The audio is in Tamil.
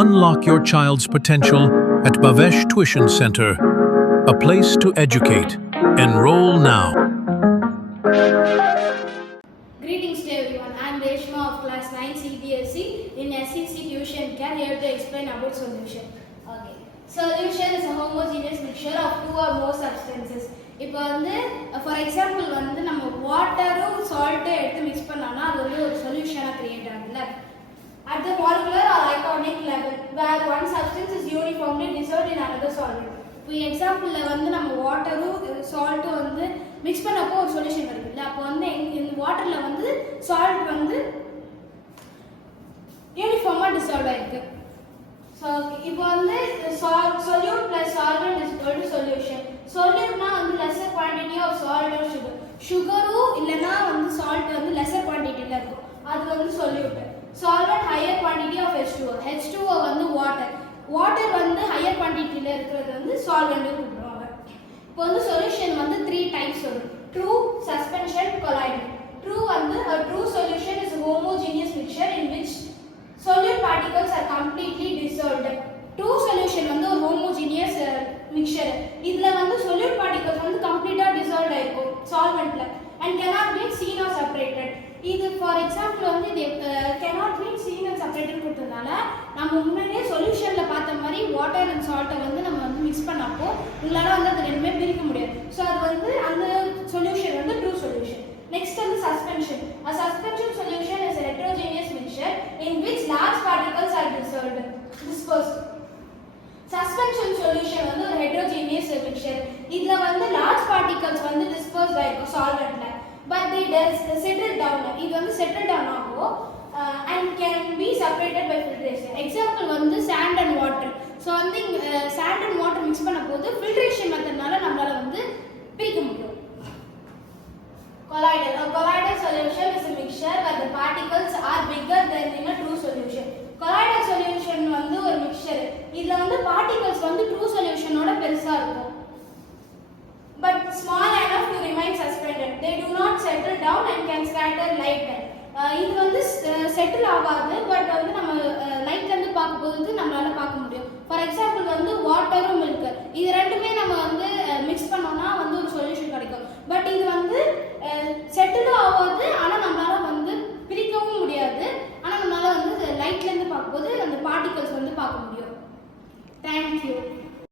Unlock your child's potential at Bhavesh Tuition Center, a place to educate. Enroll now. Greetings to everyone. I am Reshma of class 9 CBSE in SEC Tuition Care, here to explain about solution. Okay. Solution is a homogeneous mixture of two or more substances. இப்போ வந்து ஃபார் எக்ஸாம்பிள் வந்து நம்ம வாட்டரும் சால்ட்டும் எடுத்து மிக்ஸ் பண்ணோம்னா அது வந்து ஒரு சொல்யூஷனாக கிரியேட் ஆகுதுல்ல. At the molecular or ionic level, where one substance is uniformly dissolved in another solvent. இப்போ எக்ஸாம்பிளில் வந்து நம்ம வாட்டரும் சால்ட்டும் வந்து மிக்ஸ் பண்ணப்போ ஒரு சொல்யூஷன் வருதுல்ல, அப்போ வந்து இந்த வாட்டரில் வந்து சால்ட் வந்து யூனிஃபார்மாக டிசால்வ் ஆயிருக்கு. ஸோ இப்போ வந்து solute plus solvent is equal to solution. சொல்யூட்னா வந்து lesser quantity of salt or sugar. சுகரும் இல்லைன்னா வந்து சால்ட் வந்து லெஸர் குவான்டிட்டியில் இருக்கும், அது வந்து solute. Solvent higher quantity of H2O. H2O வந்து வாட்டர். வாட்டர் வந்து ஹையர் குவான்டிட்டியில் இருக்கிறது வந்து சால்வெண்ட் கொடுக்குறாங்க. இப்போ வந்து சொல்யூஷன் வந்து 3 டைப்ஸ் வரும்: ட்ரூ, சஸ்பென்ஷன், கொலாய்டல். ட்ரூ வந்து a true solution is a homogeneous mixture in which solute particles are completely dissolved. True solution வந்து ஒரு homogeneous mixture. இதுல வந்து solute particles வந்து கம்ப்ளீட்டா dissolved ஆயிருக்கும் solventல and cannot be seen or separated. இது ஃபார் எக்ஸாம்பிள் வந்து இது cannot be seen and separated கொடுத்ததால நம்ம முன்னாடியே சொல்யூஷன்ல பார்த்த மாதிரி வாட்டர் அண்ட் சால்ட்டை வந்து நம்ம வந்து மிக்ஸ் பண்ணப்போ உங்களால வந்து அது ரெண்டுமே பிரிக்க முடியாது. ஸோ அது வந்து அந்த சொல்யூஷன் வந்து true solution. Next is suspension. A suspension solution is a heterogeneous mixture in which large particles are dispersed. Suspension solution வந்து ஒரு heterogeneous mixture. இதுல வந்து large particles வந்து dispersed ஆயிருக்கும் solventல, but they settle down. இது வந்து settle down ஆகும் and can be separated by filtration. Example வந்து sand and water. ஸோ வந்து sand and water mix பண்ண போது filtration மெத்தட்னால நம்மளால வந்து பிரிக்க முடியும். Colloidal. A colloidal solution is a mixture where the particles are bigger than in a true solution. Colloidal solution வந்து ஒரு mixture. இதுல வந்து particles வந்து true solution ஓட பெருசா இருக்கும், but small enough to remain suspended. They do not settle down and can scatter light. இது வந்து செட்டில் ஆகாது, பட் வந்து நம்ம லைட்ல இருந்து பார்க்கும்போது நம்மளால பார்க்க முடியும். ஃபார் எக்ஸாம்பிள் வந்து வாட்டரும் மில்க், இது ரெண்டுமே நம்ம வந்து